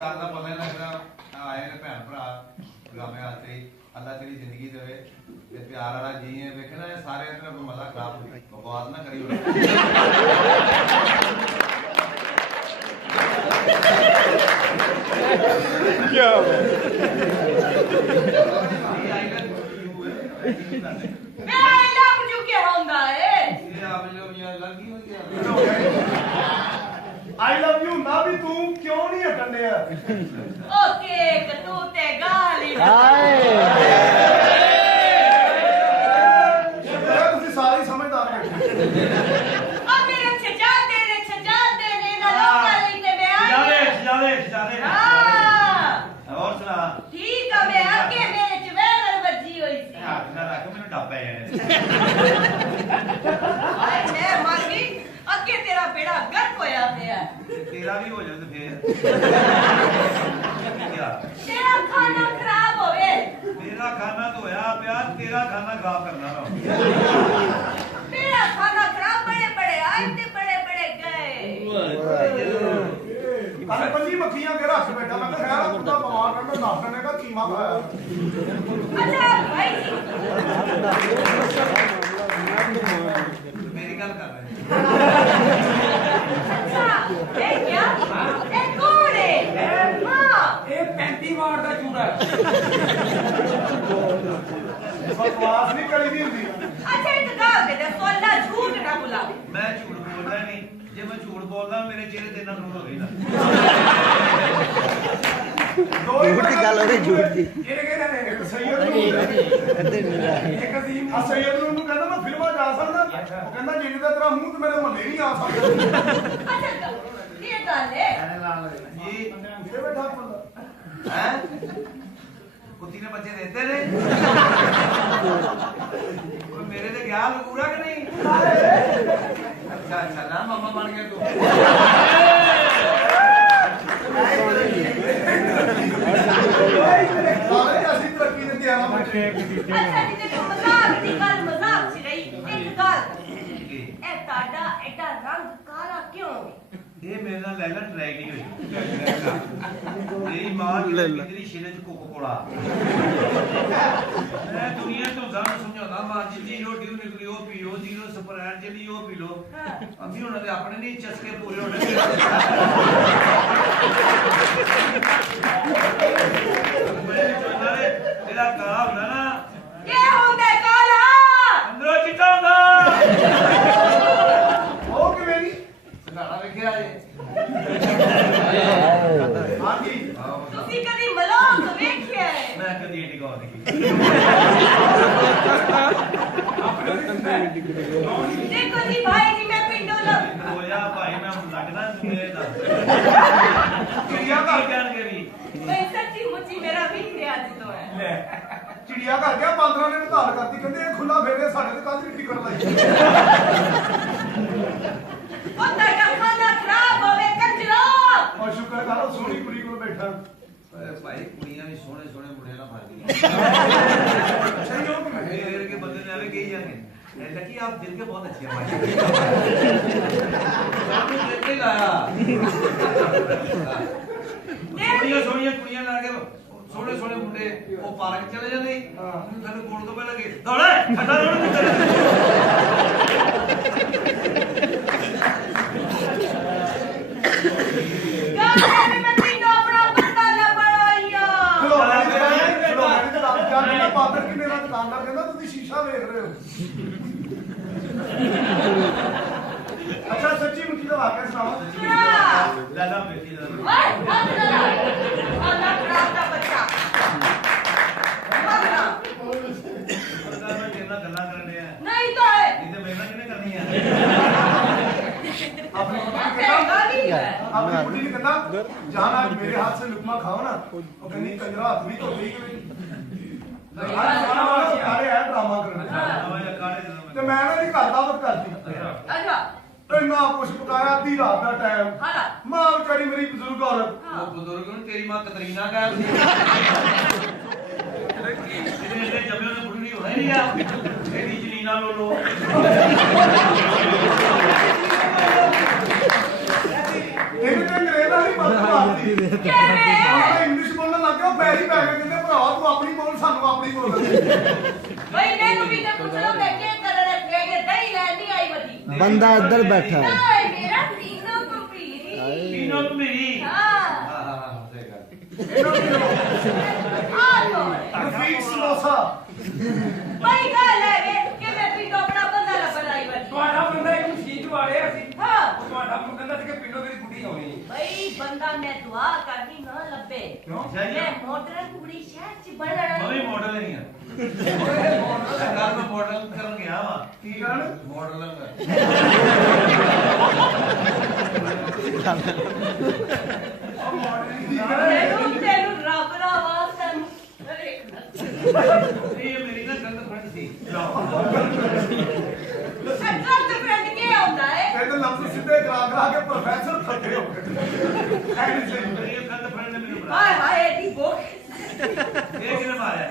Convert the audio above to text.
ਦਾ ਪਤਾ ਨਹੀਂ ਲੱਗਦਾ ਆਏ ਨੇ ਭੈਣ ਭਰਾ ਗਾਮੇ ਵਾਸਤੇ ਅੱਲਾ ਤੇਰੀ ਜ਼ਿੰਦਗੀ ਦੇਵੇ ਤੇ ਪਿਆਰ ਵਾਲਾ ਜੀ ਹੈ ਵੇਖਣਾ ਇਹ ਸਾਰੇ ਅੰਦਰ ਮਜ਼ਾ ਖਰਾਬ ਬਕਵਾਸ ਨਾ ਕਰੀ क्या आई लव यू ना भी तू क्यों नहीं हटन दिया ओके तू ते गाली तुसी सारे समझदार बैठे ओ मेरे छजाते ने ना लोका लेते बयान जादे हां और सुना ठीक है मैं आके मेरे चवेलर बजी हुई थी हां ना रख मैंने डब्बा है अरे मैं मर गई अगे तेरा बेड़ा गर्क होया पिया तेरा भी हो जाए तो फिर क्या तेरा खाना खराब होवे मेरा खाना तो होया पिया तेरा खाना खराब करना ना मेरा खाना खराब बड़े आए थे बड़े गए अरे पंजी मक्खियां के रख बैठा मैं तो खैर अपना बवाल करना नाश करने का कीमा खाया अच्छा भाई मेरी गल कर रहे अच्छा ये क्या ये कौन है मां ਇਹ 35 ਵਾਟ ਦਾ ਚੂੜਾ बकवास नहीं करी दी हुंदी अच्छा एक गाल दे सोला झूठ ना बुला मैं झूठ बोल रहा नहीं जे मैं झूठ बोलदा मेरे चेहरे ते ना नूर हो गई ना दो ही झूठ की गल हो रही झूठ की ਕਿਹੜੇ ਕਿਹੜੇ ਨੇ एक सैयद नूर ਇੱਕ ਅਜ਼ੀਮ आ सैयद नूर ਨੂੰ ਕਹਿੰਦਾ ਮੈਂ ਫਿਲਮਾਂ ਜਾ ਸਕਦਾ ਉਹ ਕਹਿੰਦਾ ਜਿੰਨੇ ਦਾ ਤੇਰਾ ਮੂੰਹ ਤੇ ਮੇਰੇ ਮੁਹੱਲੇ ਨਹੀਂ ਆ ਸਕਦਾ अच्छा ये गाल है जी ਕਿੱਥੇ ਬੈਠਾ ਬੰਦਾ हैं कुत्ती ने बच्चे देते ने कोई मेरे से गया पूरा कि नहीं अच्छा ना मामा बन गया तू ਸਾਰੇ ਅਸੀਂ ਤਰੱਕੀ ਦੇ ਤਿਆਰਾਂ ਬੈਠੇ अच्छा जी देखो मजाक सी रही एक गाल ए ताड़ा एटा रंग काला क्यों ये मेरे नाल लैला ट्रैक नहीं हुई मेरी मां कितनी शिले च कोको कोला मैं दुनिया तो जान समझाता मां जितनी रोटी निकली वो पी लो जीरो स्प्राइट जली वो पी लो अभी होना ते अपने नहीं चस्के पूरे होने तेरा काला होना ना ये होंदे काला अंदरों चिट्टा होंदा ਉਹ ਕਿਵੇਂ ਨਹੀਂ संघाड़ा वेखिया जे ਹਾਂਜੀ ਤੁਸੀਂ ਕਦੀ ਮਲੋਕ ਵੇਖਿਆ ਹੈ मैं कदी टिका नहीं देखो जी भाई जी मैं पिंडों लग होया भाई मैं लगना मेरे दा चिड़िया घर जान के भी मैं सच्ची मुच्ची मेरा भी आज तो है ਚਿੜੀਆ ਘਰ ਗਿਆ ਬਾਂਦਰਾਂ ਨੇ ਨਿਕਾਲ ਕਰਤੀ ਕਹਿੰਦੇ ਇਹ ਖੁੱਲਾ ਫੇਰੇ ਸਾਡੇ ਤੇ ਕਾਹਦੀ ਟਿਕਟ ਲਾਈ पता का खाना खराब होवे कंजरो ਔਰ ਸ਼ੁਕਰ ਕਰੋ ਸੋਹਣੀ ਕੁੜੀ ਕੋਲ ਬੈਠਾ भाई कुड़ियां भी सोने सोने मुंडे ना फस गई ਅੱਛਾ ਹੀ ਹੋ ਕਿ ਮੈਂ मेरे के बंदे ने आवे कही जाने लकी आप दिल के बहुत अच्छे हैं भाई आपने दिल पे लाया सोनिया कुड़ियां ला के सोने सोने मुंडे वो पार्क चले जाते थाने कोण तो पहले गए दौड़े खड्डा दौड़ गाने में पिंडों अपना बंदा लबड़ाइया ਖਲੋਣੇ ਤੇ ਲੱਗ ਜਾਂਦੇ ਨਾ ਪਾਤਰ ਕਿੰਨੇ ਦਾ ਦੁਕਾਨਦਾਰ ਕਹਿੰਦਾ ਤੁਸੀਂ ਸ਼ੀਸ਼ਾ ਵੇਖ ਰਹੇ ਹੋ ਅੱਛਾ ਸੱਚੀ ਮੁੱਚੀ ਦਾ ਵਾਕਿਆ ਸੁਣਾਓ सुना लाला बेटी ओए अल्लाह खाना खराब का बच्चा मरना पता मैं तेरे नाल गल्लां करन डया नहीं तो है नहीं ते मेरे नाल किने करनी है ਆਪਣੀ ਕੁੜੀ आपने ਕਹਿੰਦਾ गाली है ਆਪਣੀ ਕੁੜੀ ਨੂੰ ਕਹਿੰਦਾ ਜਾਨ ਅੱਜ ਮੇਰੇ ਹੱਥ ਸੇ ਲੁਕਮਾ ਖਾਓ ਨਾ ਉਹ ਕਹਿੰਦੀ ਕੰਜਰਾ ਹੱਥ ਵੀ ਧੋ ਲਈ ਕਿਵੇਂ ਅੱਜ ਜਾਣਾ ਵਾਲਾ ਸਾਰੇ ਹੈ ਡਰਾਮਾ ਕਰਨ आवाज काले दे ਤੇ ਮੈਂ ਨਾ ਨਹੀਂ ਕਰਦਾ ਬਤ ਕਰਦੀ अच्छा ਇੰਨਾ ਕੁਛ ਪਕਾਇਆ ਅੱਧੀ ਰਾਤ ਦਾ ਟਾਈਮ हाला ਮਾਂ ਵਿਚਾਰੀ ਮੇਰੀ ਬਜ਼ੁਰਗ ਔਰਤ वो बुजुर्ग ने तेरी मां कतरीना गायब थी इतने जमे ने बुढ़ी होना ही नहीं यार तेरी जनीना लो लो ਇਹਨੂੰ ਤੇ ਅੰਗਰੇਜ਼ਾਂ ਦੀ ਮਦਦ ਕਿਵੇਂ ਆਪਣਾ ਇੰਗਲਿਸ਼ ਬੋਲਣ ਲੱਗ ਗਿਆ ਪੈਰੀ ਪੈ ਕੇ ਕਹਿੰਦੇ ਭਰਾਵਾ ਤੂੰ ਆਪਣੀ ਬੋਲ ਸਾਨੂੰ ਆਪਣੀ ਬੋਲ ਬਈ ਮੈਨੂੰ ਵੀ ਤੇ ਪੁੱਛ ਲਓ ਮੈਂ ਕੀ ਕਰਨ ਰੱਖਿਆ ਕਿ ਦਹੀਂ ਲੈਣ ਨਹੀਂ ਆਈ ਮਤੀ ਬੰਦਾ ਇੱਧਰ ਬੈਠਾ ਹੈ ਹਾਏ ਮੇਰਾ ਪੀਨੋ ਪੰਪੀਰੀ ਪੀਨੋ ਮੇਰੀ ਹਾਂ ਹਾਂ ਸਹੀ ਗੱਲ ਆ ਲੋ ਰਫੀਕ ਸਮੋਸਾ ਬਈ ਗੱਲ ਹੈ ਕਿ ਮੈਂ ਪੀਨੋ ਆਪਣਾ ਬੰਦਾ ਲੱਭਣ ਆਈ ਮਤੀ ਤੁਹਾਡਾ ਬੰਦਾ ਇੱਕ ਮਸ਼ੀਨ ਚ ਵਾੜਿਆ ਸੀ ਹਾਂ ਉਹ ਤੁਹਾਡਾ ਕਹਿੰਦਾ ਸੀ ਕਿ ਪੀਨੋ ਮੇਰੀ ਕੁੜੀ ਆਉਣੀ ਬਈ ਬੰਦਾ ਮੈਂ ਦੁਆ ਕਰਨੀ ਨਾ ਲੱਭੇ ਮੈਂ ਮੋਟਰਨ ਕੁੜੀ ਸ਼ਹਿਰ ਚ ਬਣਨ ਮੈਂ ਵੀ ਮਾਡਲ ਨਹੀਂ ਆ ਕੱਲ ਮੈਂ ਮਾਡਲ ਕਰਨ ਗਿਆ ਵਾ ਕੀ ਕਰਨ ਮਾਡਲ ਤੈਨੂੰ ਰੱਬ ਦਾ ਵਾਸਤਾ ਅਰੇ ਇਹ ਮੇਰੀ ਨਾ ਗਰਲਫ੍ਰੈਂਡ ਸੀ ਸਰਕਾਰ ਦੇ ਫਰੈਂਡ ਕੀ ਆਉਂਦਾ ਹੈ ਇਹ ਤਾਂ ਲਫ਼ਜ਼ ਸਿੱਧੇ ਕਰਾ ਕੇ ਪ੍ਰੋਫੈਸਰ ਥੱਕੇ ਹੋ ਗਏ ਐਂਡ ਸਹੀ ਮੇਰੀ ਗਰਲਫ੍ਰੈਂਡ ਨੇ ਮੈਨੂੰ ਹਾਏ ਬੁਲਾਇਆ ਹਾਏ ਦੀ ਬੁੱਕ ਇਹ ਕਿਹਨੇ ਮਾਰਿਆ